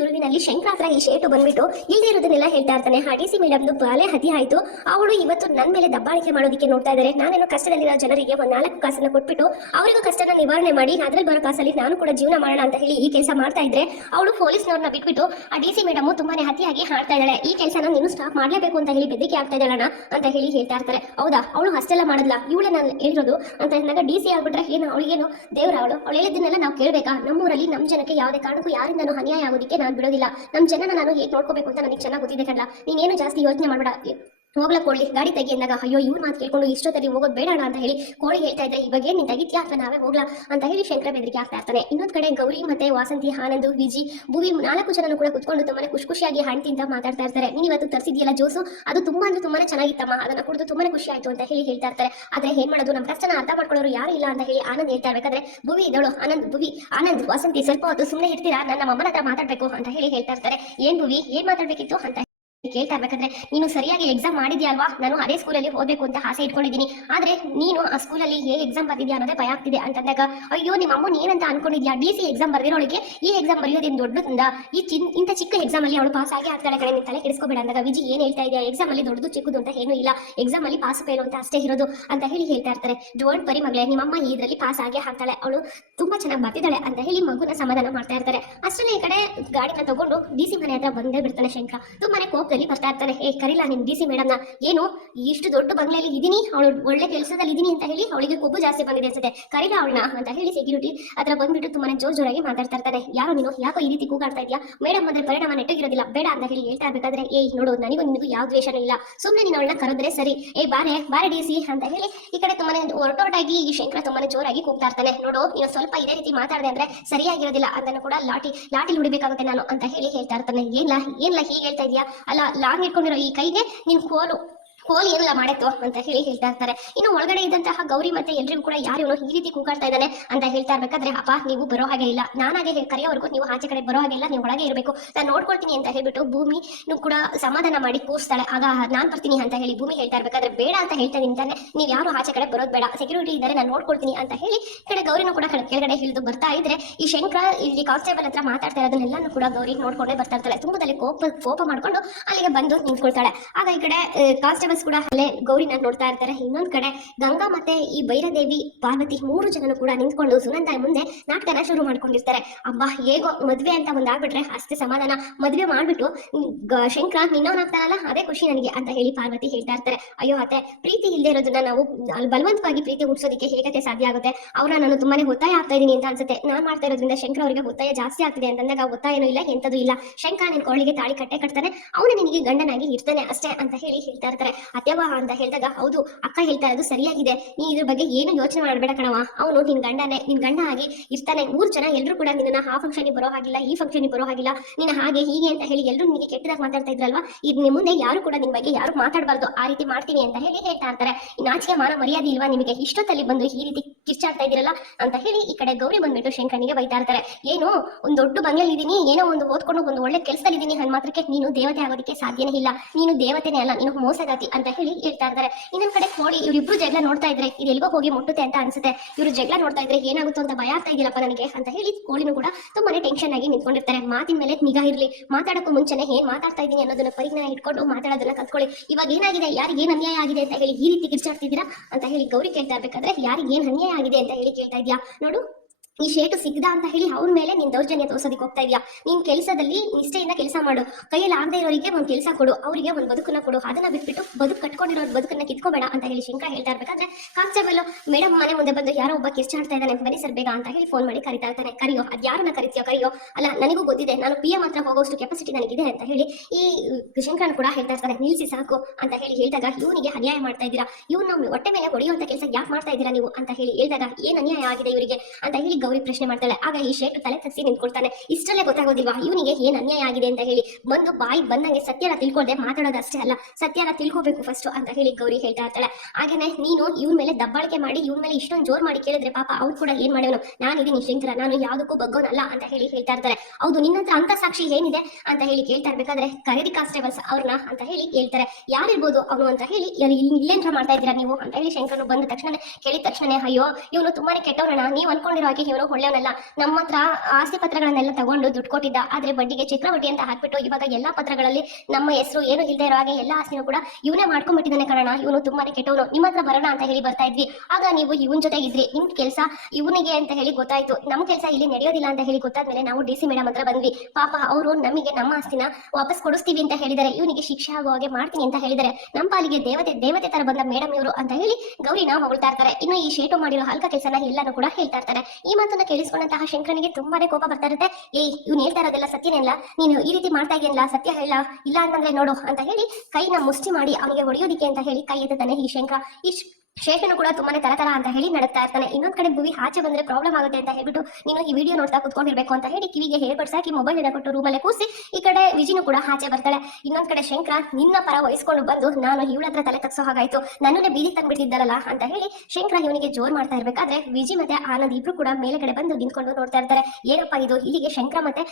ಶುರುವಿನಲ್ಲಿ ಶಂಕರ ಈ ಶೇಟು ಬಂದ್ಬಿಟ್ಟು ಇಲ್ಲದೆ ಇರೋದನ್ನೆಲ್ಲ ಹೇಳ್ತಾ ಇರ್ತಾನೆ. ಆ ಡಿ ಸಿ ಮೇಡಮ್ದು ಬಾಲೆ ಹತಿ ಆಯ್ತು. ಅವಳು ಇವತ್ತು ನನ್ನ ಮೇಲೆ ದಬ್ಬಾಳಿಕೆ ಮಾಡೋದಕ್ಕೆ ನೋಡ್ತಾ ಇದ್ದಾರೆ ನಾನೇನು ಕಷ್ಟದಲ್ಲಿರೋ ಜನರಿಗೆ ಒಂದು ನಾಲ್ಕು ಕಾಸನ್ನ ಕೊಟ್ಬಿಟ್ಟು, ಅವರಿಗೂ ಕಷ್ಟನ ನಿವಾರಣೆ ಮಾಡಿ, ಅದ್ರಲ್ಲಿ ಬರೋ ಕಾಸಲ್ಲಿ ನಾನು ಕೂಡ ಜೀವನ ಮಾಡೋಣ ಅಂತ ಹೇಳಿ ಈ ಕೆಲಸ ಮಾಡ್ತಾ ಇದ್ರೆ, ಅವಳು ಪೊಲೀಸ್ನವ್ರನ್ನ ಬಿಟ್ಬಿಟ್ಟು ಆ ಡಿ ಸಿ ಮೇಡಮ್ ತುಂಬಾನೇ ಹತಿಯಾಗಿ ಹಾಡ್ತಾ ಇದ್ದಾಳೆ. ಈ ಕೆಲಸನ ನೀನು ಸ್ಟಾಪ್ ಮಾಡ್ಲೇಬೇಕು ಅಂತ ಹೇಳಿ ಬೆದರಿಕೆ ಆಗ್ತಾ ಇದ್ದಾಳಣ ಅಂತ ಹೇಳಿ ಹೇಳ್ತಾ ಇರ್ತಾರೆ. ಹೌದಾ? ಅವಳು ಅಷ್ಟೆಲ್ಲ ಮಾಡಲ್ಲ. ಇವಳೆ ನಾನು ಹೇಳಿರೋದು ಅಂತ ಅಂದಾಗ ಡಿ ಸಿ ಆಗ್ಬಿಟ್ರೆ ಏನು, ಅವಳಿಗೇನು ದೇವ್ರ ಅವಳು. ಅವಳು ಹೇಳಿದ್ದನ್ನೆಲ್ಲ ನಾವು ಕೇಳಬೇಕಾ? ನಮ್ಮೂರಲ್ಲಿ ನಮ್ಮ ಜನಕ್ಕೆ ಯಾವುದೇ ಕಾರಣಕ್ಕೂ ಯಾರಿಂದನೂ ಅನ್ಯಾಯ ಆಗೋದಕ್ಕೆ ನಾನು ಬಿಡೋದಿಲ್ಲ. ನಮ್ಮ ಜನನ ನಾನು ಹೇಗೆ ನೋಡ್ಕೋಬೇಕು ಅಂತ ನನಗೆ ಚೆನ್ನಾಗಿ ಗೊತ್ತಿದೆ ಕಡ್ಲ. ನೀನೇನು ಜಾಸ್ತಿ ಯೋಚನೆ ಮಾಡಬೇಡ. ಹೋಗ್ಲಾ ಕೋಳಿ, ಗಾಡಿ ತೆಗಿ ಅಂದಾಗ, ಅಯ್ಯೋ ಇವ್ರ ಮಾತು ಕೇಳ್ಕೊಂಡು ಇಷ್ಟೊತ್ತಲ್ಲಿ ಹೋಗೋದು ಬೇಡ ಅಂತ ಹೇಳಿ ಕೋಳಿ ಹೇಳ್ತಾ ಇದ್ರೆ, ಇವಾಗ ಏನ್ ನೀನ್ ತೆಗಿತ್ಯಾ ಅಥವಾ ನಾವೇ ಹೋಗ್ಲಾ? ಅಂತ ಹೇಳಿ ಶಂಕರ ಬೆದರಿಕೆ ಆಗ್ತಾ ಇರ್ತಾನೆ. ಇನ್ನೊಂದ್ ಕಡೆ ಗೌರಿ ಮತ್ತೆ ವಾಸಂತಿ, ಆನಂದ್, ವಿಜಿ, ಭೂವಿ ನಾಲ್ಕು ಜನನು ಕೂಡ ಕುತ್ಕೊಂಡು ತುಂಬಾನೇ ಖುಷಿ ಖುಷಿಯಾಗಿ ಹಣ್ಣು ತಿಂತ ಮಾತಾಡ್ತಾ ಇರ್ತಾರೆ. ನೀನ್ ಇವತ್ತು ತರಿಸಿದ್ಯಲ್ಲ ಜೋಸು? ಅದು ತುಂಬಾ ಅಂದ್ರೆ ತುಂಬಾನೇ ಚೆನ್ನಾಗಿತ್ತಮ್ಮ. ಅದನ್ನ ಕುಡಿದು ತುಂಬಾನೇ ಖುಷಿ ಆಯ್ತು ಅಂತ ಹೇಳಿ ಹೇಳ್ತಾ ಇರ್ತಾರೆ. ಆದ್ರೆ ಏನ್ ಮಾಡೋದು? ನಮ್ ಕಷ್ಟನ ಅರ್ಥ ಮಾಡ್ಕೊಳ್ಳೋರು ಯಾರು ಇಲ್ಲ ಅಂತ ಹೇಳಿ ಆನಂದ್ ಹೇಳ್ತಾ ಇರ್ಬೇಕಾದ್ರೆ, ಭುವಿ ಇದಳು ಆನಂದ್, ಭೂವಿ, ಆನಂದ್, ವಾಸಂತಿ, ಸ್ವಲ್ಪ ಹೊತ್ತು ಸುಮ್ಮನೆ ಇರ್ತೀರಾ? ನನ್ನ ಮಮ್ಮನ ಹತ್ರ ಮಾತಾಡ್ಬೇಕು ಅಂತ ಹೇಳಿ ಹೇಳ್ತಾ ಇರ್ತಾರೆ. ಏನ್ ಭೂವಿ? ಏನ್ ಮಾತಾಡ್ಬೇಕಿತ್ತು? ಅಂತ ಕೇಳ್ತಾ ಇರ್ಬೇಕಂದ್ರೆ, ನೀನು ಸರಿಯಾಗಿ ಎಕ್ಸಾಮ್ ಮಾಡಿದ್ಯಾ ಅಲ್ವಾ ನಾನು ಅದೇ ಸ್ಕೂಲಲ್ಲಿ ಓದಬೇಕು ಅಂತ ಆಸೆ ಇಟ್ಕೊಂಡಿದ್ದೀನಿ. ಆದ್ರೆ ನೀನು ಆ ಸ್ಕೂಲಲ್ಲಿ ಹೇಗೆ ಎಕ್ಸಾಮ್ ಬರ್ದಿದ್ಯಾ ಅನ್ನೋದೇ ಭಯ ಆಗ್ತಿದೆ ಅಂತಂದಾಗ, ಅಯ್ಯೋ, ನಿಮ್ಮ ಅಮ್ಮನ ಏನಂತ ಅನ್ಕೊಂಡಿದ್ಯಾ? ಡಿ ಸಿ ಎಕ್ಸಾಮ್ ಬರ್ದಿರೋಳಿಗೆ ಈ ಎಕ್ಸಾಮ್ ಬರೆಯೋದೇನು ದೊಡ್ಡದಿಂದ? ಈ ಚಿನ್, ಇಂಥ ಚಿಕ್ಕ ಎಕ್ಸಾಮ್ ಅಲ್ಲಿ ಅವಳು ಪಾಸ್ ಆಗಿ ಆಗ್ತಾಳೆ ಕಡೆ ನಿನ್ ತಲೆ ಕೆಡಿಸ್ಕೋಬೇಡ ಅಂದಾಗ ವಿಜಿ ಏನ್ ಹೇಳ್ತಾ ಇದೆಯಾ? ಎಕ್ಸಾಮ್ ಅಲ್ಲಿ ದೊಡ್ಡದು ಚಿಕ್ಕದು ಅಂತ ಏನೂ ಇಲ್ಲ. ಎಕ್ಸಾಮ್ ಅಲ್ಲಿ ಪಾಸ್ ಫೇಲ್ ಅಂತ ಅಷ್ಟೇ ಇರೋದು ಅಂತ ಹೇಳಿ ಹೇಳ್ತಾ ಇರ್ತಾರೆ. ಡೋಂಟ್ ಪರಿ ಮಗಳೇ ನಿಮ್ಮಮ್ಮ ಇದರಲ್ಲಿ ಪಾಸ್ ಆಗಿ ಹಾಕ್ತಾಳೆ ಅವಳು ತುಂಬಾ ಚೆನ್ನಾಗಿ ಬರ್ತಿದ್ದಾಳೆ ಅಂತ ಹೇಳಿ ಮಗುನ ಸಮಾಧಾನ ಮಾಡ್ತಾ ಇರ್ತಾರೆ. ಅಷ್ಟರಲ್ಲಿ ಈ ಕಡೆ ಗಾಡಿನ ತಗೊಂಡು ಡಿ ಸಿ ಮನೆ ಹತ್ರ ಬಂದೇ ಬಿಡ್ತಾನೆ ಶಂಕರ. ತುಂಬಾನೇ ಕೋಪದಲ್ಲಿ ಬರ್ತಾ ಆಗ್ತಾನೆ ಏ ಕರಿಲ್ಲ ನಿಮ್ ಡಿ ಸಿ ಮೇಡಮ್ನ. ಏನು, ಇಷ್ಟು ದೊಡ್ಡ ಬಂಗ್ಲೆಯಲ್ಲಿ ಇದೀನಿ, ಅವಳು ಒಳ್ಳೆ ಕೆಲಸದಲ್ಲಿ ಇದೀನಿ ಅಂತ ಹೇಳಿ ಅವಳಿಗೆ ಕೊಬ್ಬು ಜಾಸ್ತಿ ಬಂದಿದೆ ಅನ್ಸುತ್ತೆ. ಕರಿಲ್ಲ ಅವಳನ್ನ ಅಂತ ಹೇಳಿ ಸೆಕ್ಯೂರಿಟಿ ಅದ್ರ ಬಂದ್ಬಿಟ್ಟು ತುಂಬಾನೇ ಜೋರ್ ಜೋರಾಗಿ ಮಾತಾಡ್ತಾ ಇರ್ತಾನೆ. ಯಾರು ನೀನು, ಯಾಕೋ ಈ ರೀತಿ ಕೂಗಾಡ್ತಾ ಇದೆಯಾ? ಮೇಡಮ್ ಅಂದ್ರೆ ಪರಿಣಾಮ ನೆಟ್ಟಗಿರೋದಿಲ್ಲ. ಬೇಡ ಅಂತ ಹೇಳಿ ಹೇಳ್ತಾ ಇರ್ಬೇಕಾದ್ರೆ, ಏ, ನೋಡು, ನನಗೂ ನಿನಗೂ ಯಾವ ದ್ವೇಷನೂ ಇಲ್ಲ. ಸುಮ್ಮನೆ ನೀನು ಅವಳನ್ನ ಕರೆದ್ರೆ ಸರಿ. ಏ, ಬಾರೆ ಬಾರೆ ಡಿ ಸಿ ಅಂತ ಹೇಳಿ ಈ ಕಡೆ ತುಂಬಾನೇ ಹೊರಟೋಟಾಗಿ ಈ ಶಂಕರ ತುಂಬಾನೇ ಜೋರಾಗಿ ಕೂಗ್ತಾ ಇರ್ತಾನೆ. ನೋಡು, ನೀನು ಸ್ವಲ್ಪ ಇದೇ ರೀತಿ ಮಾತಾಡಿದೆ ಅಂದ್ರೆ ಸರಿಯಾಗಿರೋದಿಲ್ಲ. ಅದನ್ನು ಕೂಡ ಲಾಟಿ ಲಾಟಿ ಹುಡಿಬೇಕಾಗುತ್ತೆ ನಾನು ಅಂತ ಹೇಳಿ ಹೇಳ್ತಾ ಇರ್ತಾನೆ. ಏನ್ಲ ಏನ್ಲ ಹೀಗೆ ಹೇಳ್ತಾ ಇದೀಯಾ? ಅಲ್ಲ ಲಾಂಗ್ ಇಟ್ಕೊಂಡಿರೋ ಈ ಕೈಗೆ ನಿನ್ ಕೋಲು. ಕೋಲ್ ಏನಿಲ್ಲ ಮಾಡಿತ್ತು ಅಂತ ಹೇಳಿ ಹೇಳ್ತಾ ಇರ್ತಾರೆ. ಇನ್ನು ಒಳಗಡೆ ಇದ್ದಂತಹ ಗೌರಿ ಮತ್ತೆ ಎಲ್ರಿಗೂ ಕೂಡ ಯಾರು ಇವನು ಈ ರೀತಿ ಕೂಗಾಡ್ತಾ ಇದ್ದಾನೆ ಅಂತ ಹೇಳ್ತಾ ಇರ್ಬೇಕಾದ್ರೆ, ಅಪ್ಪ, ನೀವು ಬರೋ ಹಾಗೆ ಇಲ್ಲ. ನಾನಾಗೆ ಕರೆಯೋವರೆಗೂ ನೀವು ಆಚೆ ಕಡೆ ಬರೋ ಹಾಗೆ ಇಲ್ಲ. ನೀವು ಒಳಗೆ ಇರಬೇಕು. ನಾನು ನೋಡ್ಕೊಳ್ತೀನಿ ಅಂತ ಹೇಳ್ಬಿಟ್ಟು ಭೂಮಿ ಕೂಡ ಸಮಾಧಾನ ಮಾಡಿ ಕೂರಿಸ್ತಾಳೆ. ಆಗ ನಾನ್ ಬರ್ತೀನಿ ಅಂತ ಹೇಳಿ ಭೂಮಿ ಹೇಳ್ತಾ ಇರ್ಬೇಕಾದ್ರೆ, ಬೇಡ ಅಂತ ಹೇಳ್ತಾ ನಿಂತಾನೆ ನೀವು ಯಾರು ಆಚೆ ಕಡೆ ಬರೋದು ಬೇಡ. ಸೆಕ್ಯೂರಿಟಿ ಇದ್ದಾರೆ, ನಾನು ನೋಡ್ಕೊಳ್ತೀನಿ ಅಂತ ಹೇಳಿ ಕಡೆ ಗೌರಿನೂ ಕೂಡ ಕೆಳಗಡೆ ಹಿಡಿದು ಬರ್ತಾ ಇದ್ರೆ ಈ ಶಂಕರ, ಇಲ್ಲಿ ಕಾನ್ಸ್ಟೇಬಲ್ ಹತ್ರ ಮಾತಾಡ್ತಾ ಇರೋದನ್ನೆಲ್ಲಾನು ಕೂಡ ಗೌರಿ ನೋಡ್ಕೊಂಡೇ ಬರ್ತಾ ಇರ್ತಾಳೆ. ತುಂಬದಲ್ಲಿ ಕೋಪ ಕೋಪ ಮಾಡ್ಕೊಂಡು ಅಲ್ಲಿಗೆ ಬಂದು ನಿಂತ್ಕೊಳ್ತಾಳೆ. ಆಗ ಈ ಕಡೆ ಕೂಡ ಅಲ್ಲೇ ಗೌರಿನ ನೋಡ್ತಾ ಇರ್ತಾರೆ. ಇನ್ನೊಂದ್ ಕಡೆ ಗಂಗಾ ಮತ್ತೆ ಈ ಭೈರದೇವಿ ಪಾರ್ವತಿ ಮೂರು ಜನನು ಕೂಡ ನಿಂತ್ಕೊಂಡು ಸುನಂದ ಮುಂದೆ ನಾಟಕನ ಶುರು ಮಾಡ್ಕೊಂಡಿರ್ತಾರೆ. ಅಬ್ಬಾ ಹೇಗೋ ಮದ್ವೆ ಅಂತ ಒಂದ್ ಆಗ್ಬಿಟ್ರೆ ಅಷ್ಟೇ ಸಮಾಧಾನ. ಮದ್ವೆ ಮಾಡ್ಬಿಟ್ಟು ಶಂಕರ ನಿನ್ನವನಾಗ್ತಾರಲ್ಲ ಅದೇ ಖುಷಿ ನನಗೆ ಅಂತ ಹೇಳಿ ಪಾರ್ವತಿ ಹೇಳ್ತಾ ಇರ್ತಾರೆ. ಅಯ್ಯೋ ಅತ್ತೆ, ಪ್ರೀತಿ ಇಲ್ಲದೆ ಇರೋದನ್ನ ನಾವು ಬಲವಂತವಾಗಿ ಪ್ರೀತಿ ಹುಡ್ಸೋದಕ್ಕೆ ಹೇಗತ್ತೆ ಸಾಧ್ಯ ಆಗುತ್ತೆ? ಅವ್ರ ನಾನು ತುಂಬಾನೇ ಒತ್ತಾಯ ಆಗ್ತಾ ಇದೀನಿ ಅಂತ ಅನ್ಸುತ್ತೆ. ನಾನ್ ಮಾಡ್ತಾ ಇರೋದ್ರಿಂದ ಶಂಕರ್ ಅವರಿಗೆ ಒತ್ತಾಯ ಜಾಸ್ತಿ ಆಗ್ತಿದೆ ಅಂತಂದಾಗ ಒತ್ತಾಯನೂ ಇಲ್ಲ, ಎಂತದೂ ಇಲ್ಲ. ಶಂಕರ ನಿನ್ ಕೋಳಿಗೆ ತಾಳಿ ಕಟ್ಟೆ ಕಟ್ತಾನೆ, ಅವನು ನಿನಗೆ ಗಂಡನಾಗಿ ಇರ್ತಾನೆ ಅಷ್ಟೇ ಅಂತ ಹೇಳಿ ಹೇಳ್ತಾ ಇರ್ತಾರೆ. ಅತ್ಯವ ಅಂತ ಹೇಳಿದಾಗ, ಹೌದು, ಅಕ್ಕ ಹೇಳ್ತಾ ಇರೋದು ಸರಿಯಾಗಿದೆ. ನೀ ಇದ್ರ ಬಗ್ಗೆ ಏನು ಯೋಚನೆ ಮಾಡಬೇಡ ಕಣವ ಅವನು ನಿನ್ ಗಂಡನೇ. ನಿನ್ ಗಂಡ ಆಗಿ ಇರ್ತಾನೆ. ಮೂರ್ ಜನ ಎಲ್ರು ಕೂಡ ನಿನ್ನ ಆ ಫಂಕ್ಷನ್ ಬರೋ ಹಾಗಿಲ್ಲ, ಈ ಫಂಕ್ಷನ್ ಬರೋ ಹಾಗಿಲ್ಲ. ನೀನು ಹಾಗೆ ಹೀಗೆ ಅಂತ ಹೇಳಿ ಎಲ್ಲರೂ ನಿಮಗೆ ಕೆಟ್ಟದಾಗ ಮಾತಾಡ್ತಾ ಇದ್ರಲ್ವಾ? ಇದ್ ನಿಮ್ ಮುಂದೆ ಯಾರು ಕೂಡ ನಿನ್ ಬಗ್ಗೆ ಯಾರು ಮಾತಾಡಬಾರ್ದು. ಆ ರೀತಿ ಮಾಡ್ತೀನಿ ಅಂತ ಹೇಳಿ ಹೇಳ್ತಾ ಇರ್ತಾರೆ. ನಾಚಿಕೆ ಮಾನ ಮರ್ಯಾದೆ ಇಲ್ವಾ ನಿಮಗೆ? ಇಷ್ಟೊತ್ತಲ್ಲಿ ಬಂದು ಈ ರೀತಿ ಕಿರ್ಚಾಡ್ತಾ ಇದ್ದೀರಲ್ಲ ಅಂತ ಹೇಳಿ ಈ ಕಡೆ ಗೌರಿ ಬಂದ್ಬಿಟ್ಟು ಶಂಕರನಿಗೆ ಬೈತಾ ಇರ್ತಾರೆ. ಏನು? ಒಂದು ದೊಡ್ಡ ಬಂಗ್ಲೆಯಲ್ಲಿ ಇದೀನಿ. ಏನೋ ಒಂದು ಓದ್ಕೊಂಡು ಒಂದು ಒಳ್ಳೆ ಕೆಲಸದಲ್ಲಿ ಇದೀನಿ ಮಾತ್ರಕ್ಕೆ ನೀನು ದೇವತೆ ಆಗೋದಕ್ಕೆ ಸಾಧ್ಯನೇ ಇಲ್ಲ. ನೀನು ದೇವತೆನೇ ಅಲ್ಲ. ನೀನು ಮೋಸಗಾತಿ. ಅಂತ ಹೇಳಿ ಹೇಳ್ತಾ ಇದ್ದಾರೆ ಇನ್ನೊಂದ್ ಕಡೆ ಕೋಳಿ ಇವ್ರಿಬ್ರು ಜಗಳ ನೋಡ್ತಾ ಇದ್ರೆ ಇದು ಹೋಗಿ ಮುಟ್ಟುತ್ತೆ ಅಂತ ಅನ್ಸುತ್ತೆ. ಇವ್ರು ಜಗಳ ನೋಡ್ತಾ ಇದ್ರೆ ಏನಾಗುತ್ತೋ ಅಂತ ಭಯ ಆಗ್ತಾ ಇದೆಯಲ್ಲಪ್ಪ ನನಗೆ ಅಂತ ಹೇಳಿ ಕೋಳಿನೂ ಕೂಡ ತುಂಬಾನೇ ಟೆನ್ಷನ್ ಆಗಿ ನಿಂತ್ಕೊಂಡಿರ್ತಾರೆ. ಮಾತಿನ ಮೇಲೆ ನಿಗಾ ಇರ್ಲಿ. ಮಾತಾಡಕ್ಕೂ ಮುಂಚೆನೆ ಏನ್ ಮಾತಾಡ್ತಾ ಇದೀನಿ ಅನ್ನೋದನ್ನ ಪರಿಜ್ಞಾನ ಇಟ್ಕೊಂಡು ಮಾತಾಡೋದನ್ನ ಕಲ್ತ್ಕೊಳ್ಳಿ. ಇವಾಗ ಏನಾಗಿದೆ? ಯಾರಿಗೆ ಏನ್ ಅನ್ಯಾಯ ಆಗಿದೆ ಅಂತ ಹೇಳಿ ಈ ರೀತಿ ಕಿರ್ಚಾಡ್ತಿದ್ದೀರಾ ಅಂತ ಹೇಳಿ ಗೌರಿ ಕೇಳ್ತಾ ಇರ್ಬೇಕಾದ್ರೆ, ಯಾರಿಗೆ ಏನ್ ಅನ್ಯಾಯ ಆಗಿದೆ ಅಂತ ಹೇಳಿ ಕೇಳ್ತಾ ಇದೀಯಾ? ನೋಡು. ಈ ಶೇಟು ಸಿಗ್ದ ಅಂತ ಹೇಳಿ ಅವ್ರ ಮೇಲೆ ನೀನ್ ದೌರ್ಜನ್ಯ ತೋರ್ಸೋದಕ್ಕೆ ಹೋಗ್ತಾ ಇದೀಯಾ? ನೀನ್ ಕೆಲಸದಲ್ಲಿ ನಿಷ್ಠೆಯಿಂದ ಕೆಲಸ ಮಾಡು. ಕೈಯಲ್ಲಿ ಆಗದೆ ಇರೋರಿಗೆ ಒಂದ್ ಕೆಲಸ ಕೊಡು. ಅವರಿಗೆ ಒಂದ್ ಬದುಕನ್ನ ಕೊಡು. ಅದನ್ನ ಬಿಟ್ಬಿಟ್ಟು ಬದುಕು ಕಟ್ಕೊಂಡಿರೋ ಬದುಕನ್ನ ಕಿತ್ಕೋಬೇಡ ಅಂತ ಹೇಳಿ ಶಂಕರ ಹೇಳ್ತಾ ಇರ್ಬೇಕಾದ್ರೆ ಕಾನ್ಸ್ಟೇಬಲ್ ಮೇಡಮ್ ಮನೆ ಮುಂದೆ ಬಂದು ಯಾರೋ ಒಬ್ಬ ಕಿರ್ಚಾಡ್ತಾ ಇದ್ದಾನೆ. ಬನ್ನಿ ಸರ್, ಬೇಗ ಅಂತ ಹೇಳಿ ಫೋನ್ ಮಾಡಿ ಕರಿತಾ ಇರ್ತಾನೆ. ಕರಿಯೋ, ಅದ್ ಯಾರನ್ನ ಕರಿತೀಯೋ, ಕರಿಯೋ? ಅಲ್ಲ, ನನಗೂ ಗೊತ್ತಿದೆ. ನಾನು ಪಿ ಎಂ ಹತ್ರ ಹೋಗೋಷ್ಟು ಕೆಪಾಸಿಟಿ ನನಗಿದೆ ಅಂತ ಹೇಳಿ ಈ ಶಂಕರನ್ ಕೂಡ ಹೇಳ್ತಾ ಇರ್ತಾನೆ. ನಿಲ್ಸಿ ಸಾಕು ಅಂತ ಹೇಳಿ ಹೇಳಿದಾಗ ಇವನಿಗೆ ಅನ್ಯಾಯ ಮಾಡ್ತಾ ಇದ್ದೀರಾ? ಇವ್ನ ಹೊಟ್ಟೆ ಮೇಲೆ ಹೊಡೆಯುವಂತ ಕೆಲಸ ಯಾಕೆ ಮಾಡ್ತಾ ಇದ್ದೀರಾ ನೀವು? ಅಂತ ಹೇಳಿ ಹೇಳಿದಾಗ, ಏನ್ ಅನ್ಯಾಯ ಆಗಿದೆ ಇವರಿಗೆ? ಅಂತ ಹೇಳಿ ಗೌರಿ ಪ್ರಶ್ನೆ ಮಾಡ್ತಾಳೆ, ಆಗ ಈ ಶೇಟು ತಲೆ ತಸಿ ನಿಂತ್ಕೊಳ್ತಾನೆ. ಇಷ್ಟಲ್ಲೇ ಗೊತ್ತಾಗೋದಿಲ್ವಾ, ಇವನಿಗೆ ಏನ್ ಅನ್ಯಾಯ ಆಗಿದೆ ಅಂತ ಹೇಳಿ. ಬಂದು ಬಾಯಿ ಬಂದಂಗೆ ಸತ್ಯನ ತಿಳ್ಕೊಳ್ದೆ, ಮಾತಾಡೋದು ಅಷ್ಟೇ ಅಲ್ಲ, ಸತ್ಯನ ತಿಳ್ಕೊಬೇಕು ಫಸ್ಟ್ ಅಂತ ಹೇಳಿ ಗೌರಿ ಹೇಳ್ತಾ ಇರ್ತಾಳೆ. ಹಾಗೇನೆ ನೀನು ಇವನ್ ಮೇಲೆ ದಬ್ಬಾಳಿಕೆ ಮಾಡಿ, ಇವನ್ ಮೇಲೆ ಇಷ್ಟೊಂದು ಜೋರ್ ಮಾಡಿ ಕೇಳಿದ್ರೆ ಪಾಪ ಅವ್ರು ಕೂಡ ಏನ್ ಮಾಡೋನು ನಾನಿದ್ದೀನಿ ಶಂಕರ, ನಾನು ಯಾವುದಕ್ಕೂ ಬಗ್ಗೋನಲ್ಲ ಅಂತ ಹೇಳಿ ಹೇಳ್ತಾ ಇರ್ತಾರೆ ಹೌದು ನಿನ್ನತ್ರ ಅಂತ ಸಾಕ್ಷಿ ಏನಿದೆ ಅಂತ ಹೇಳಿ ಕೇಳ್ತಾ ಇರ್ಬೇಕಾದ್ರೆ ಕರೆದಿ ಕಾನ್ಸ್ಟೇಬಲ್ಸ್ ಅವ್ರನ್ನ ಅಂತ ಹೇಳಿ ಹೇಳ್ತಾರೆ. ಯಾರಿರ್ಬೋದು ಅವನು ಅಂತ ಹೇಳಿ ಇಲ್ಲೇನ್ರ ಮಾಡ್ತಾ ಇದ್ದೀರಾ ನೀವು? ಅಂತ ಹೇಳಿ ಶಂಕರ್ ಬಂದ ತಕ್ಷಣ ಕೇಳಿದ ತಕ್ಷಣ ಅಯ್ಯೋ, ಇವನು ತುಂಬಾನೇ ಕೆಟ್ಟವನಣ್ಣ, ನೀವು ಅನ್ಕೊಂಡಿರೋ ಹಾಗೆ ಇವನು ಒಳ್ಳೆಯವನಲ್ಲ. ನಮ್ಮ ಹತ್ರ ಆಸ್ತಿ ಪತ್ರಗಳನ್ನೆಲ್ಲ ತಗೊಂಡು ದುಡ್ಡು ಕೊಟ್ಟಿದ್ದ. ಆದ್ರೆ ಬಡ್ಡಿಗೆ ಚಕ್ರವಡ್ಡಿ ಅಂತ ಹಾಕ್ಬಿಟ್ಟು ಇವಾಗ ಎಲ್ಲಾ ಪತ್ರಗಳಲ್ಲಿ ನಮ್ಮ ಹೆಸರು ಏನು ಇಲ್ಲದೆ ಇರೋ ಹಾಗೆ ಎಲ್ಲಾ ಆಸ್ತಿನೂ ಕೂಡ ಇವನೇ ಮಾಡ್ಕೊಂಡ್ಬಿಟ್ಟಿದ್ದಾನೆ ಕಾರಣ ಇವನು ತುಂಬಾನೇ ಕೆಟ್ಟವನು. ನಿಮ್ಮ ಹತ್ರ ಬರೋಣ ಅಂತ ಹೇಳಿ ಬರ್ತಾ ಇದ್ವಿ. ಆಗ ನೀವು ಇವನ್ ಜೊತೆ ಇದ್ರಿ. ನಿಮ್ ಕೆಲಸ ಇವನಿಗೆ ಅಂತ ಹೇಳಿ ಗೊತ್ತಾಯ್ತು. ನಮ್ಮ ಕೆಲಸ ಇಲ್ಲಿ ನಡೆಯೋದಿಲ್ಲ ಅಂತ ಹೇಳಿ ಗೊತ್ತಾದ್ಮೇಲೆ ನಾವು ಡಿ ಸಿ ಮೇಡಮ್ ಹತ್ರ ಬಂದ್ವಿ. ಪಾಪ ಅವರು ನಮಗೆ ನಮ್ಮ ಆಸ್ತಿನ ವಾಪಸ್ ಕೊಡಿಸ್ತೀವಿ ಅಂತ ಹೇಳಿದರೆ ಇವನಿಗೆ ಶಿಕ್ಷೆ ಆಗೋ ಹಾಗೆ ಮಾಡ್ತೀನಿ ಅಂತ ಹೇಳಿದರೆ ನಮ್ಮ ಪಾಲಿಗೆ ದೇವತೆ ದೇವತೆ ತರ ಬಂದ ಮೇಡಮ್ ಇವರು ಅಂತ ಹೇಳಿ ಗೌರಿನ ಹೊಗಳ್ತಾ ಇರ್ತಾರೆ. ಇನ್ನು ಈ ಶೇಟು ಮಾಡಿರೋ ಹಲ್ಕ ಕೆಲಸನ ಎಲ್ಲಾನು ಕೂಡ ಹೇಳ್ತಾ ಇರ್ತಾರೆ. ಈ ಮಾತನ್ನ ಕೇಳಿಸ್ಕೊಂಡಂತಹ ಶಂಕರನಿಗೆ ತುಂಬಾನೇ ಕೋಪ ಬರ್ತಾ ಇರುತ್ತೆ. ಏ ಇವ್ನು ಹೇಳ್ತಾ ಇರೋದೆಲ್ಲ ಸತ್ಯನೇ ಅಲ್ಲ ನೀನು ಈ ರೀತಿ ಮಾಡ್ತಾ ಇದೆಯಲ್ಲ, ಸತ್ಯ ಹೇಳ. ಇಲ್ಲ ಅಂತಂದ್ರೆ ನೋಡು ಅಂತ ಹೇಳಿ ಕೈನ ಮುಷ್ಟಿ ಮಾಡಿ ಅವನಿಗೆ ಹೊಡೆಯೋದಿಕ್ಕೆ ಅಂತ ಹೇಳಿ ಕೈ ಎತ್ತಾನೆ ಈ ಶಂಕರ. ಈ ಶೇಷನು ಕೂಡ ತುಂಬಾನೇ ತರತರ ಅಂತ ಹೇಳಿ ನಡುತ್ತಾ ಇರ್ತಾನೆ. ಇನ್ನೊಂದ್ ಕಡೆ ಭೂವಿ ಆಚೆ ಬಂದ್ರೆ ಪ್ರಾಬ್ಲಮ್ ಆಗುತ್ತೆ ಅಂತ ಹೇಳ್ಬಿಟ್ಟು ನೀನು ಈ ವಿಡಿಯೋ ನೋಡ್ತಾ ಕುತ್ಕೊಂಡಿರ್ಬೇಕು ಅಂತ ಹೇಳಿ ಕಿವಿಗೆ ಹೇರ್ಬಡ್ಸ್ ಹಾಕಿ ಮೊಬೈಲ್ ಕೊಟ್ಟು ರೂಮಲ್ಲೇ ಕೂಸಿ ಈ ಕಡೆ ವಿಜಿನು ಕೂಡ ಆಚೆ ಬರ್ತಾಳೆ. ಇನ್ನೊಂದ್ ಕಡೆ ಶಂಕರ ನಿನ್ನ ಪರ ವಹಿಸ್ಕೊಂಡು ಬಂದು ನಾನು ಇವಳ ಹತ್ರ ತಲೆ ತಗ್ಸೋ ಹಾಗಾಯ್ತು. ನನ್ನನ್ನೇ ಬೀದಿ ತಂದ್ಬಿಟ್ಟಿದ್ದಾರಲ್ಲ ಅಂತ ಹೇಳಿ ಶಂಕರ ಇವನಿಗೆ ಜೋರ್ ಮಾಡ್ತಾ ಇರ್ಬೇಕಾದ್ರೆ ವಿಜಿ ಮತ್ತೆ ಆನಂದ್ ಇಬ್ರು ಕೂಡ ಮೇಲೆಗಡೆ ಬಂದು ನಿಂತ್ಕೊಂಡು ನೋಡ್ತಾ ಇರ್ತಾರೆ. ಏನಪ್ಪ ಇದು? ಇಲ್ಲಿಗೆ ಶಂಕರ ಮತ್ತೆ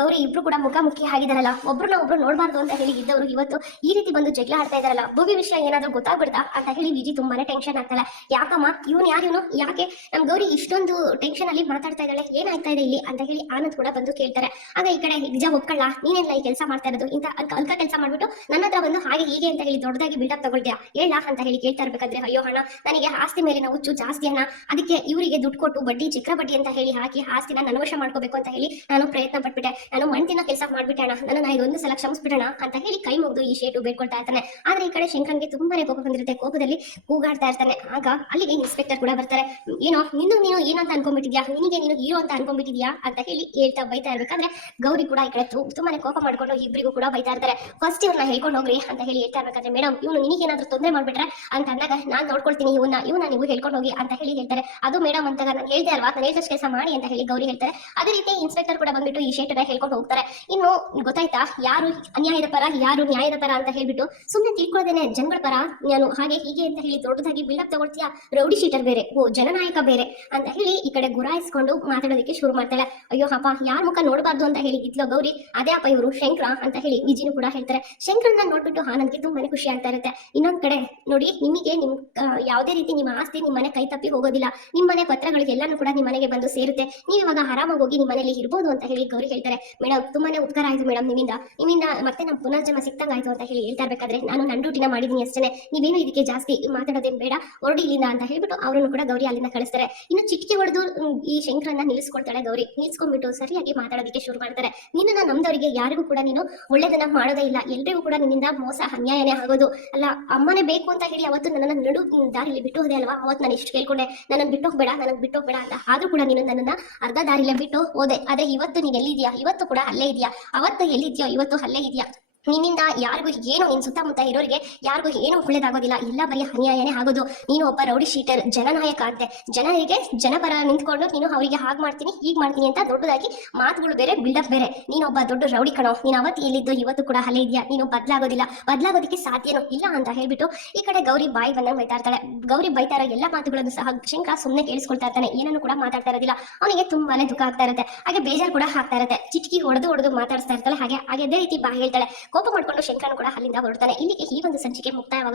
ಗೌರಿ ಇಬ್ರು ಕೂಡ ಮುಖಾಮುಖಿ ಆಗಿದಾರಲ್ಲ ಒಬ್ರನ್ನ ಒಬ್ರು ನೋಡಬಾರ್ದು ಅಂತ ಹೇಳಿ ಇದ್ದವರು ಇವತ್ತು ಈ ರೀತಿ ಬಂದು ಜಗಳ ಆಡ್ತಾ ಇದಾರಲ್ಲ ಭೂವಿ ವಿಷಯ ಏನಾದ್ರೂ ಗೊತ್ತಾಗ್ಬಿಡ್ತಾ ಅಂತ ಹೇಳಿ ವಿಜಿ ತುಂಬಾನೇ ಟೆನ್ಷನ್ ಆಗ್ತಲ್ಲ. ಯಾಕಮ್ಮ? ಇವನು ಯಾರು ಇವನು? ಯಾಕೆ? ನಮ್ ಗೌರಿ ಇಷ್ಟೊಂದು ಟೆನ್ಷನ್ ಅಲ್ಲಿ ಮಾತಾಡ್ತಾ ಇದ್ದಾಳೆ. ಏನಾಯ್ತಾ ಇದೆ ಇಲ್ಲಿ ಅಂತ ಹೇಳಿ ಆನಂದ್ ಕೂಡ ಬಂದು ಕೇಳ್ತಾರೆ. ಆಗ ಈ ಕಡೆ ನಿಜ ಒಪ್ಕೊಳ್ಳ ನೀನೆಲ್ಲ ಈ ಕೆಲಸ ಮಾಡ್ತಾ ಇರೋದು? ಇಂತ ಅಲ್ಕ ಕೆಲಸ ಮಾಡ್ಬಿಟ್ಟು ನನ್ನ ಹತ್ರ ಬಂದು ಹಾಗೆ ಹೀಗೆ ಅಂತ ಹೇಳಿ ದೊಡ್ಡದಾಗಿ ಬಿಲ್ಡಪ್ ತಗೊಳ್ತೀಯಾ? ಹೇಳ ಅಂತ ಹೇಳಿ ಕೇಳ್ತಾ ಇರ್ಬೇಕಾದ್ರೆ, ಅಯ್ಯೋ ಹಣ ನನಗೆ ಆಸ್ತಿ ಮೇಲಿನ ಹುಚ್ಚು ಜಾಸ್ತಿ ಅಣ್ಣ. ಅದಕ್ಕೆ ಇವರಿಗೆ ದುಡ್ಡು ಕೊಟ್ಟು ಬಡ್ಡಿ ಚಿಕ್ಕ ಬಡ್ಡಿ ಅಂತ ಹೇಳಿ ಹಾಕಿ ಆಸ್ತಿನ ನನ್ನ ವಶ ಮಾಡ್ಕೋಬೇಕು ಅಂತ ಹೇಳಿ ನಾನು ಪ್ರಯತ್ನ ಪಟ್ಬಿಟ್ಟೆ. ನಾನು ಮಣ್ತಿನ ಕೆಲಸ ಮಾಡ್ಬಿಟ್ಟೆ ಅಣ್ಣ. ನನ್ನ ಇದೊಂದು ಸಲ ಕ್ಷಮಿಸ್ಬಿಡೋಣ ಅಂತ ಹೇಳಿ ಕೈ ಮುಗಿದು ಈ ಶೇಟು ಬೇಡ್ಕೊಳ್ತಾ ಇರ್ತಾನೆ. ಆದ್ರೆ ಈ ಕಡೆ ಶಂಕರನ್ಗೆ ತುಂಬಾನೇ ಕೋಪ ಬಂದಿರುತ್ತೆ. ಕೋಪದಲ್ಲಿ ಕೂಗಾಡ್ತಾ ಇರ್ತಾನೆ. ಆಗ ಅಲ್ಲಿಗೆ ಇನ್ಸ್ಪೆಕ್ಟರ್ ಕೂಡ ಬರ್ತಾರೆ. ಏನೋ, ನಿನ್ನ ನೀನು ಏನಂತ ಅನ್ಕೊಂಡ್ಬಿಟ್ಟಿದ್ಯಾ? ನಿನಗೆ ನೀನು ಹೀರೋ ಅಂತ ಅನ್ಕೊಂಡ್ಬಿಟ್ಟಿದ್ಯಾ? ಅಂತ ಹೇಳಿ ಹೇಳ್ತಾ ಬೈತಾ ಇರ್ಬೇಕಾದ್ರೆ ಗೌರಿ ಕೂಡ ಈ ಕಡೆ ತುಂಬಾನೇ ಕೋಪ ಮಾಡ್ಕೊಂಡು ಇಬ್ಬರಿಗೂ ಕೂಡ ಬೈತಾ ಇರ್ತಾರೆ. ಫಸ್ಟ್ ಇವ್ರನ್ನ ಹೇಳ್ಕೊಂಡು ಹೋಗ್ರಿ ಅಂತ ಹೇಳಿ ಹೇಳ್ತಾ ಇರ್ಬೇಕಾದ್ರೆ ಮೇಡಮ್ ಇವನು ನಿನಗೇನಾದ್ರೂ ತೊಂದರೆ ಮಾಡ್ಬಿಟ್ರೆ ಅಂತ ಅಂದಾಗ ನಾನ್ ನೋಡ್ಕೊಳ್ತೀನಿ ಇವನ್ನ ಇವನ್ನ ನೀವು ಹೇಳ್ಕೊಂಡು ಹೋಗಿ ಅಂತ ಹೇಳಿ ಹೇಳ್ತಾರೆ. ಅದು ಮೇಡಮ್ ಅಂತ ನಾನು ಹೇಳ್ದೆ ಅಲ್ವಾ? ನಾನು ಹೇಳಿದಷ್ಟು ಕೆಲಸ ಮಾಡಿ ಅಂತ ಹೇಳಿ ಗೌರಿ ಹೇಳ್ತಾರೆ. ಅದೇ ರೀತಿ ಇನ್ಸ್ಪೆಕ್ಟರ್ ಕೂಡ ಬಂದ್ಬಿಟ್ಟು ಈ ಶೇಟನ್ನ ಹೇಳ್ಕೊಂಡು ಹೋಗ್ತಾರೆ. ಇನ್ನು ಗೊತ್ತಾಯ್ತಾ? ಯಾರು ಅನ್ಯಾಯದ ಪರ, ಯಾರು ನ್ಯಾಯದ ಪರ ಅಂತ ಹೇಳ್ಬಿಟ್ಟು ಸುಮ್ಮನೆ ತಿಳ್ಕೊಳ್ಳೋದೇನೆ ಜನಗಳ ಪರ. ನಾನು ಹಾಗೆ ಹೀಗೆ ಅಂತ ಹೇಳಿ ದೊಡ್ಡದಾಗಿ ಬಿಲ್ಡಪ್ ತಗೊಳ್ತೀಯಾ? ರೌಡಿ ಶೀಟರ್ ಬೇರೆ, ಓ ಜನನಾಯಕ ಬೇರೆ ಅಂತ ಹೇಳಿ ಈ ಕಡೆ ಗುರಾಯಿಸ್ಕೊಂಡು ಮಾತಾಡೋದಕ್ಕೆ ಶುರು ಮಾಡ್ತಾಳೆ. ಅಯ್ಯೋ ಅಪ್ಪ, ಯಾರ ಮುಖ ನೋಡಬಾರ್ದು ಅಂತ ಹೇಳಿ ಇದ್ಲೋ ಗೌರಿ, ಅದೇ ಅಪ್ಪ ಇವರು ಶಂಕರ ಅಂತ ಹೇಳಿ ವಿಜಿನು ಕೂಡ ಹೇಳ್ತಾರೆ. ಶಂಕರನ್ನ ನೋಡ್ಬಿಟ್ಟು ಆನಂದ್ಗೆ ತುಂಬಾನೇ ಖುಷಿ ಆಗ್ತಾ ಇರುತ್ತೆ. ಇನ್ನೊಂದ್ ಕಡೆ ನೋಡಿ, ನಿಮಗೆ ನಿಮ್ ಯಾವುದೇ ರೀತಿ ನಿಮ್ಮ ಆಸ್ತಿ ನಿಮ್ಮ ಮನೆ ಕೈ ತಪ್ಪಿ ಹೋಗೋದಿಲ್ಲ. ನಿಮ್ಮ ಮನೆ ಪತ್ರಗಳು ಎಲ್ಲಾನು ಕೂಡ ನಿಮ್ಮ ಮನೆಗೆ ಬಂದು ಸೇರುತ್ತೆ. ನೀವು ಇವಾಗ ಆರಾಮಾಗಿ ಹೋಗಿ ನಿಮ್ಮ ಮನೆಯಲ್ಲಿ ಇರ್ಬೋದು ಅಂತ ಹೇಳಿ ಗೌರಿ ಹೇಳ್ತಾರೆ. ಮೇಡಮ್ ತುಂಬಾನೇ ಉಪಕಾರ ಆಯ್ತು ಮೇಡಮ್ ನಿಮ್ಮಿಂದ. ನಿಮ್ಮಿಂದ ಮತ್ತೆ ನಮ್ಮ ಪುನರ್ಜನ್ಮ ಸಿಕ್ತಂಗಾಯ್ತು ಅಂತ ಹೇಳಿ ಹೇಳ್ತಾ ಇರ್ಬೇಕಾದ್ರೆ ನಾನು ನನ್ನ ಡ್ಯೂಟಿನ ಮಾಡಿದೀನಿ ಅಷ್ಟೇ ನೀವೇನು ಇದಕ್ಕೆ ಜಾಸ್ತಿ ಮಾತಾಡೋದೇನು ಬೇಡ, ಹೊರಡಿ ಇಲ್ಲಿಂದ ಅಂತ ಹೇಳ್ಬಿಟ್ಟು ಅವರನ್ನು ಕೂಡ ಗೌರಿ ಅಲ್ಲಿಂದ ಕಳಿಸ್ತಾರೆ. ಇನ್ನು ಚಿಟಿಕೆ ಹೊಡೆದು ಈ ಶಂಕರನ್ನ ನಿಲ್ಲಿಸ್ಕೊಳ್ತಾಳೆ ಗೌರಿ. ನಿಲ್ಸ್ಕೊಂಡ್ಬಿಟ್ಟು ಸರಿಯಾಗಿ ಮಾತಾಡೋದಕ್ಕೆ ಶುರು ಮಾಡ್ತಾರೆ. ನಿನ್ನ ನಮ್ದವರಿಗೆ ಯಾರಿಗೂ ಕೂಡ ನೀನು ಒಳ್ಳೇದನ್ನ ಮಾಡೋದೇ ಇಲ್ಲ. ಎಲ್ರಿಗೂ ಕೂಡ ನಿನ್ನಿಂದ ಮೋಸ, ಅನ್ಯಾಯನೇ ಆಗೋದು. ಅಲ್ಲ, ಅಮ್ಮನೇ ಬೇಕು ಅಂತ ಹೇಳಿ ಅವತ್ತು ನನ್ನ ನಡು ದಾರಿಲಿ ಬಿಟ್ಟು ಹೋದೆ ಅಲ್ವಾ? ಅವತ್ತು ನಾನು ಇಷ್ಟು ಕೇಳ್ಕೊಂಡೆ. ನನ್ನನ್ನು ಬಿಟ್ಟು ಹೋಗ್ಬೇಡ ನನಗೆ ಬಿಟ್ಟು ಹೋಗ್ಬೇಡ ಅಂತ. ಆದ್ರೂ ಕೂಡ ನೀನು ನನ್ನನ್ನ ಅರ್ಧ ದಾರಿಲೇ ಬಿಟ್ಟು ಹೋದೆ. ಆದ್ರೆ ಇವತ್ತು ನೀನ್ ಎಲ್ಲಿದ್ಯಾ ಇವತ್ತು ಕೂಡ ಅಲ್ಲೇ ಇದೆಯಾ? ಅವತ್ತು ಎಲ್ಲಿದ್ಯೋ ಇವತ್ತು ಅಲ್ಲೇ ಇದೆಯಾ? ನಿನ್ನಿಂದ ಯಾರಿಗೂ ಏನು, ನಿನ್ ಸುತ್ತಮುತ್ತ ಇರೋರಿಗೆ ಯಾರಿಗೂ ಏನು ಒಳ್ಳೇದಾಗೋದಿಲ್ಲ. ಎಲ್ಲ ಬರೀ ಅನ್ಯಾಯನೇ ಆಗೋದು. ನೀನು ಒಬ್ಬ ರೌಡಿ ಶೀಟರ್, ಜನನಾಯಕ ಅಂತೆ ಜನರಿಗೆ ಜನಪರ ನಿಂತ್ಕೊಂಡು ನೀನು ಅವರಿಗೆ ಹಾಗೆ ಮಾಡ್ತೀನಿ, ಹೀಗೆ ಮಾಡ್ತೀನಿ ಅಂತ ದೊಡ್ಡದಾಗಿ ಮಾತುಗಳು ಬೇರೆ ಬಿಲ್ಡಪ್ ಬೇರೆ. ನೀನು ಒಬ್ಬ ದೊಡ್ಡ ರೌಡಿ ಕಣೋ. ನೀನು ಅವತ್ತು ಎಲ್ಲಿದ್ದು ಇವತ್ತು ಕೂಡ ಅಲ್ಲೇ ಇದೆಯಾ. ನೀನು ಬದಲಾಗೋದಿಲ್ಲ. ಬದಲಾಗೋದಕ್ಕೆ ಸಾಧ್ಯನೋ ಇಲ್ಲ ಅಂತ ಹೇಳ್ಬಿಟ್ಟು ಈ ಕಡೆ ಗೌರಿ ಬಾಯಿ ಬಂದ ಬೈತಾ ಇರ್ತಾಳೆ. ಗೌರಿ ಬೈತಾ ಇರೋ ಎಲ್ಲ ಮಾತುಗಳನ್ನು ಸಹ ಶಂಕರ ಸುಮ್ಮನೆ ಕೇಳಿಸ್ಕೊಳ್ತಾ ಇರ್ತಾನೆ. ಏನನ್ನು ಕೂಡ ಮಾತಾಡ್ತಾ ಇರೋದಿಲ್ಲ. ಅವನಿಗೆ ತುಂಬಾನೇ ದುಃಖ ಆಗ್ತಾ ಇರುತ್ತೆ. ಹಾಗೆ ಬೇಜಾರು ಕೂಡ ಆಗ್ತಾ ಇರುತ್ತೆ. ಚಿಟಕಿ ಹೊಡೆದು ಹೊಡೆದು ಮಾತಾಡ್ತಾ ಇರ್ತಾಳೆ. ಹಾಗೆ ಹಾಗೆ ಅದೇ ರೀತಿ ಬಾ ಹೇಳ್ತಾಳೆ. ಕೋಪ ಮಾಡಿಕೊಂಡು ಶಂಕರನ್ ಕೂಡ ಅಲ್ಲಿಂದ ಹೊರಡ್ತಾನೆ. ಇಲ್ಲಿಗೆ ಈ ಒಂದು ಸಂಚಿಕೆ ಮುಕ್ತಾಯವಾಗುತ್ತೆ.